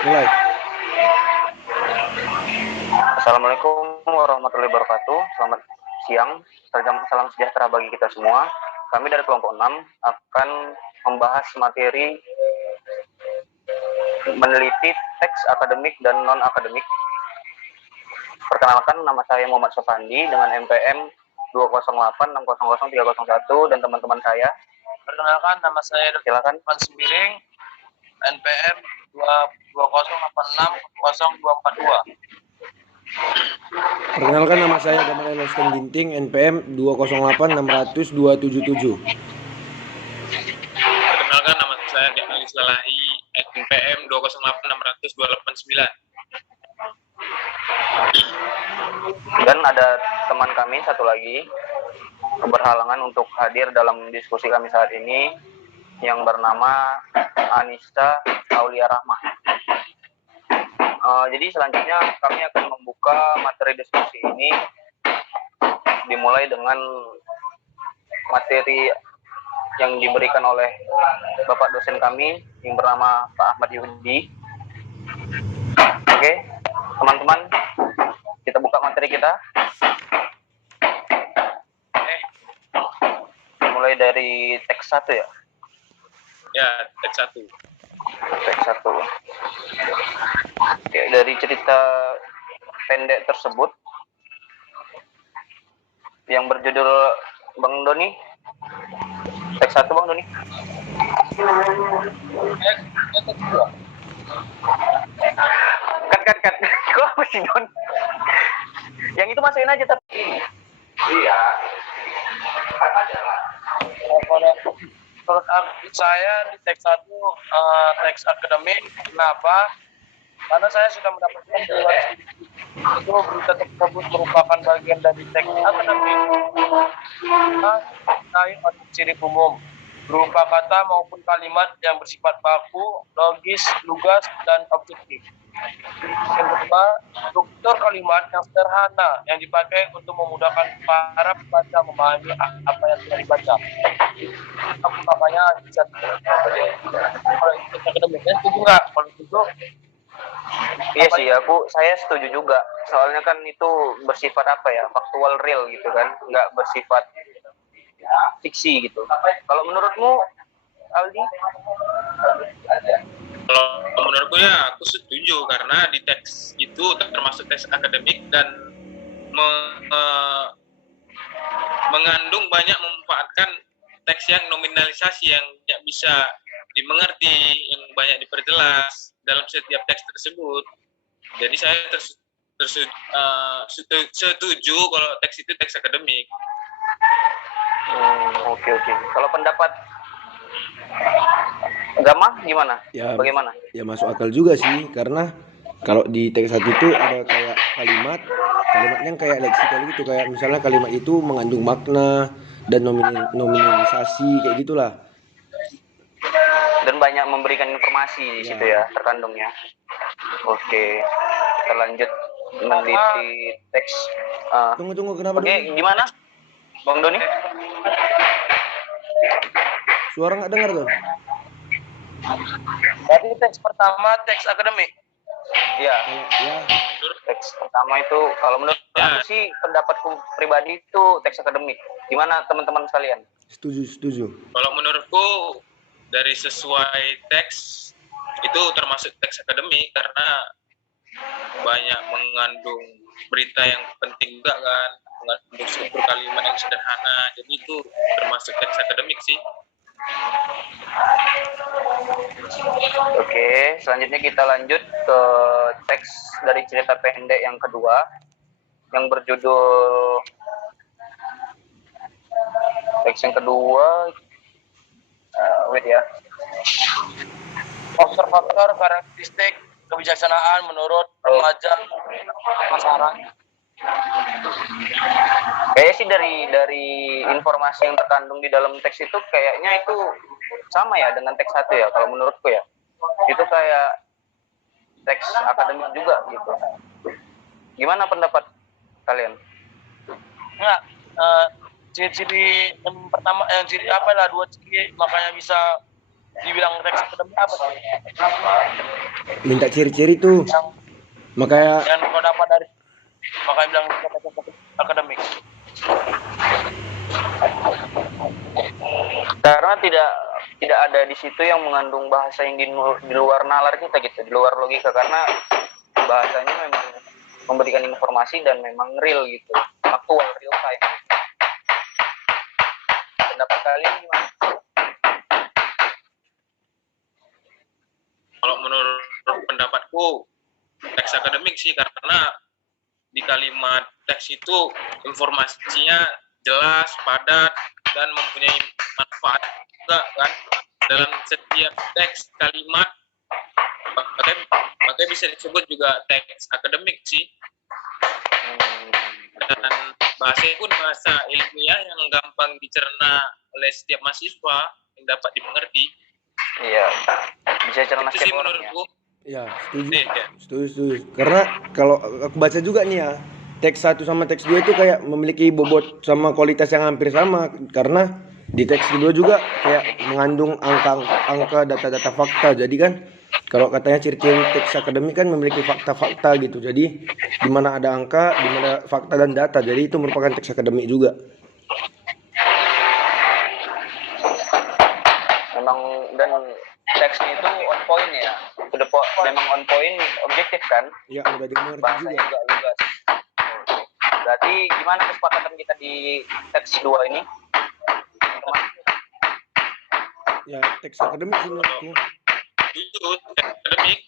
Mulai. Assalamualaikum warahmatullahi wabarakatuh. Selamat siang, salam sejahtera bagi kita semua. Kami dari kelompok 6 akan membahas materi meneliti teks akademik dan non-akademik. Perkenalkan, nama saya Muhammad Sofandi dengan NPM 208600301 dan teman-teman saya. Perkenalkan, nama saya Silakan. Irfan Sembiring, NPM 220860242. Perkenalkan, nama saya Gamal Elostan Ginting, NPM 208600277. Perkenalkan, nama saya Gamal Islalahi, NPM 208600289. Dan ada teman kami satu lagi berhalangan untuk hadir dalam diskusi kami saat ini yang bernama Anissa Aulia Rahmah. Jadi selanjutnya kami akan membuka materi diskusi ini dimulai dengan materi yang diberikan oleh Bapak dosen kami yang bernama Pak Ahmad Yudi. Oke, teman-teman, kita buka materi kita. Mulai dari teks 1 ya? Ya, teks 1. Teks 1. Oke, dari cerita pendek tersebut yang berjudul Bang Doni. Teks 1 Bang Doni. Kat. Kok apa sih Don? Yang itu masukin aja tapi. Iya. Menurut saya di teks 1 teks akademik. Kenapa? Karena saya sudah mendapatkan itu berita tersebut merupakan bagian dari teks akademik terkait atau ciri umum berupa kata maupun kalimat yang bersifat baku, logis, lugas, dan objektif. Yang kedua, struktur kalimat yang sederhana yang dipakai untuk memudahkan para pembaca memahami apa yang telah dibaca. Makanya bisa kalau itu akademiknya setuju nggak? Kalau itu iya sih, saya setuju juga. Soalnya kan itu bersifat apa ya, faktual real gitu kan, nggak bersifat fiksi gitu. Kalau menurutmu, Aldi? Kalau menurutku ya aku setuju karena di teks itu termasuk teks akademik dan mengandung banyak memanfaatkan teks yang nominalisasi yang bisa dimengerti, yang banyak diperjelas dalam setiap teks tersebut. Jadi saya setuju kalau teks itu teks akademik. Oke. Kalau pendapat Gama gimana? Ya, Bagaimana? Ya masuk akal juga sih, karena kalau di teks 1 itu ada kayak kalimatnya kayak leksikal gitu, kayak misalnya kalimat itu mengandung makna dan nominalisasi kayak gitulah. Dan banyak memberikan informasi di situ ya terkandungnya. Oke, kita lanjut meneliti teks. Tunggu kenapa? Oke, gimana, Bang Doni? Suara nggak dengar tuh. Berarti teks pertama teks akademik. Ya. Teks pertama itu kalau menurut aku sih, pendapatku pribadi itu teks akademik. Gimana teman-teman sekalian? Setuju. Kalau menurutku dari sesuai teks itu termasuk teks akademik karena banyak mengandung berita yang penting juga kan, mengandung struktur kalimat yang sederhana. Jadi itu termasuk teks akademik sih. Oke, selanjutnya kita lanjut ke teks dari cerita pendek yang kedua yang berjudul teks yang kedua Faktor karakteristik kebijaksanaan menurut remaja pasaran. Kayaknya sih dari informasi yang terkandung di dalam teks itu kayaknya itu sama ya dengan teks 1 ya, kalau menurutku ya. Itu kayak teks akademik juga gitu. Gimana pendapat kalian? Enggak, ciri-ciri yang pertama, ciri apa lah, 2 ciri makanya bisa dibilang teks akademik apa sih? minta ciri-ciri tuh. yang Makanya yang kau dapat dari, makanya bilang akademik. Karena tidak ada di situ yang mengandung bahasa yang di luar nalar kita gitu, di luar logika, karena bahasanya memang memberikan informasi dan memang real gitu, aktual, real time. Pendapat kalian gimana? Kalau menurut pendapatku teks akademik sih, karena di kalimat teks itu informasinya jelas, padat, dan mempunyai manfaat juga kan. Dalam setiap teks kalimat, makanya bisa disebut juga teks akademik sih. Dan bahasanya pun bahasa ilmiah yang gampang dicerna oleh setiap mahasiswa, yang dapat dimengerti. Iya, bisa cerna Itu sih setiap orang ya. menurutku. ya setuju. Iya. Setuju. Karena kalau aku baca juga nih ya, teks 1 sama teks 2 itu kayak memiliki bobot sama kualitas yang hampir sama, karena di teks kedua juga kayak mengandung angka data-data fakta. Jadi kan kalau katanya ciri-ciri teks akademik kan memiliki fakta-fakta gitu. Jadi di mana ada angka, di mana fakta dan data. Jadi itu merupakan teks akademik juga. Memang, dan teksnya itu on point ya, memang on point, objektif kan, Ya, mudah dimengerti bahasanya juga. juga lugas. Berarti gimana kesepakatan kita di teks 2 ini? Ya, teks akademik sih menurutku. Itu teks akademik.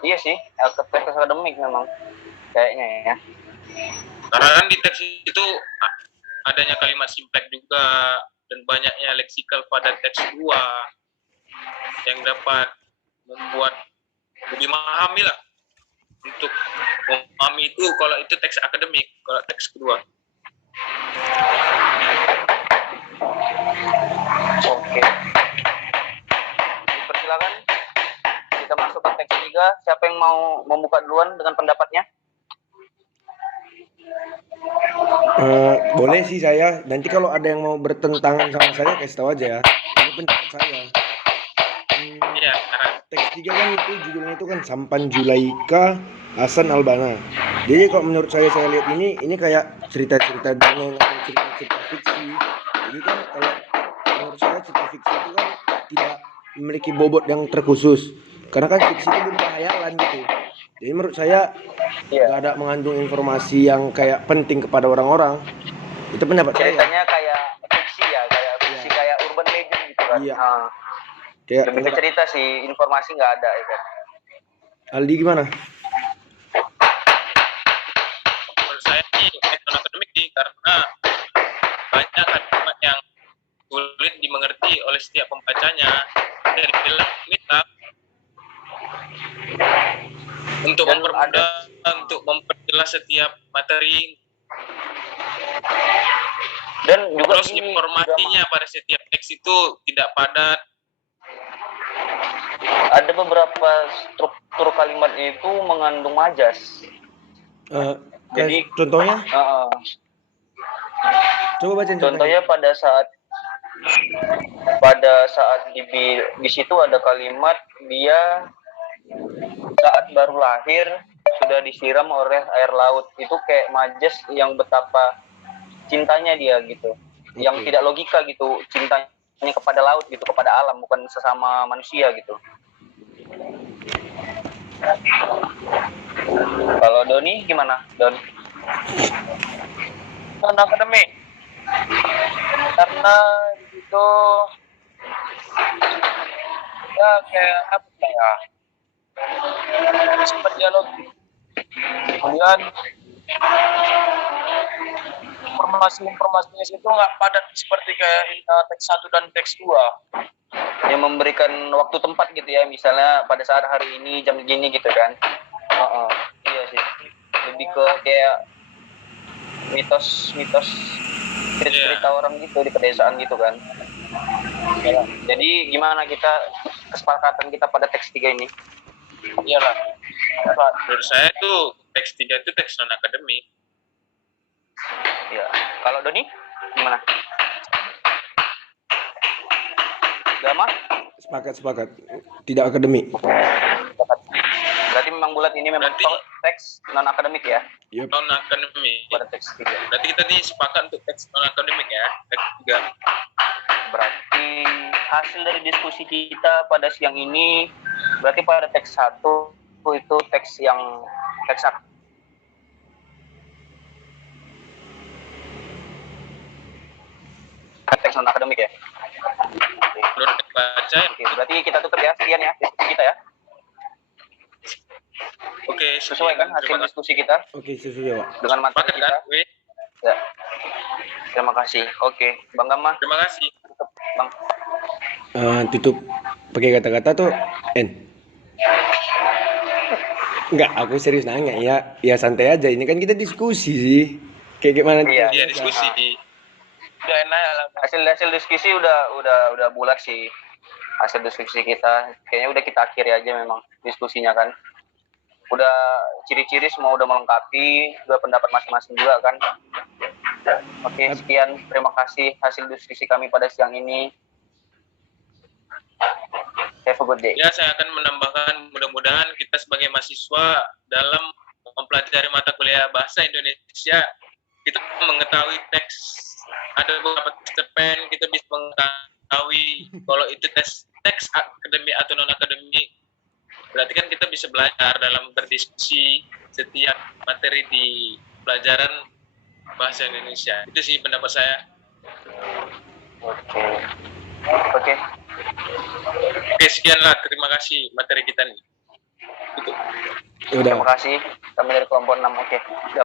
Iya sih, teks akademik memang kayaknya ya. Karena kan di teks itu adanya kalimat simpleks juga, dan banyaknya leksikal pada teks 2 yang dapat membuat lebih memahami lah, untuk memahami itu kalau itu teks akademik, kalau teks kedua. Oke. Dipersilakan kita masuk ke teks 3. Siapa yang mau membuka duluan dengan pendapatnya? Boleh sih saya. Nanti kalau ada yang mau bertentangan sama saya kasih tahu aja ya. Ini pendapat saya. Iya, karena Teks 3 kan itu judulnya itu kan Sampan Julaika Hasan Albana. Jadi kalau menurut saya lihat ini kayak cerita-cerita dongeng atau cerita-cerita fiksi. Jadi kan kalau menurut saya cerita fiksi itu kan tidak memiliki bobot yang terkhusus. Karena kan fiksi itu berupa hayalan gitu. Jadi menurut saya Iya. nggak ada mengandung informasi yang kayak penting kepada orang-orang. Itu pendapat saya. Ceritanya kayak fiksi ya, kayak fiksi, Iya. kayak urban legend gitu kan. Iya. Nah, Kayak lebih ke cerita sih, informasi nggak ada ya kan. Aldi gimana? menurut saya ini teks akademik sih, karena banyak kalimat yang sulit dimengerti oleh setiap pembacanya. Dari film kita untuk Dan mempermudah, untuk memperjelas setiap materi, Dan juga terus ini informasinya pada setiap teks itu tidak padat. ada beberapa struktur kalimatnya itu mengandung majas. Jadi- Contohnya? Uh, Coba bacain contohnya pada saat di situ ada kalimat dia saat baru lahir sudah disiram oleh air laut. Itu kayak majas yang betapa cintanya dia gitu, yang Oke. tidak logika gitu, cintanya kepada laut gitu, kepada alam, bukan sesama manusia gitu. Kalau Doni gimana, Don? Non akademik, karena di situ ya kayak apa ya, sempat dialog, kemudian informasinya itu nggak padat seperti kayak teks 1 dan teks 2. Yang memberikan waktu tempat gitu ya, misalnya pada saat hari ini jam segini gitu kan. Iya sih, lebih ke kayak mitos cerita orang gitu di pedesaan gitu kan. Ya, jadi gimana kesepakatan kita pada teks 3 ini? Iyalah. Menurut saya itu teks 3 itu teks non akademik. Ya, kalau Doni gimana? Gama? Sepakat. Tidak akademik. Berarti memang bulat ini memang teks non akademik ya Yup. non akademik. pada teks 3. Berarti kita nih sepakat untuk teks non akademik ya, teks 3. Berarti hasil dari diskusi kita pada siang ini berarti pada teks 1 itu teks yang teks non akademik ya. Menurut baca, Oke, berarti kita tutup ya sekian ya diskusi kita ya. oke, Sesuai kan hasil diskusi kita Oke, sesuai, Pak. dengan materi Sepakat kita. kan? Weh, Ya. Terima kasih. Oke, Bang Gama, terima kasih. tutup Bang. Tutup pakai kata-kata tuh N. Enggak, aku serius nanya ya. Ya santai aja. Ini kan kita diskusi sih. Kayak gimana? Iya. Iya, diskusi di Udah enak lah. Hasil diskusi udah bulat sih. Hasil diskusi kita kayaknya udah kita akhiri aja memang diskusinya kan. Udah ciri-ciri semua udah melengkapi, udah pendapat masing-masing juga kan. Oke, sekian. Terima kasih hasil diskusi kami pada siang ini. Have a good day. Ya, saya akan menambahkan mudah-mudahan kita sebagai mahasiswa dalam mempelajari mata kuliah bahasa Indonesia kita mengetahui teks, ada beberapa teks cerpen, kita bisa mengetahui kalau itu teks akademik atau non akademik. Berarti kan kita bisa belajar dalam berdiskusi setiap materi di pelajaran bahasa Indonesia. Itu sih pendapat saya. Oke. Oke, sekianlah. Terima kasih materi kita nih. Gitu. Udah. Terima kasih. Kami dari kelompok 6. Oke.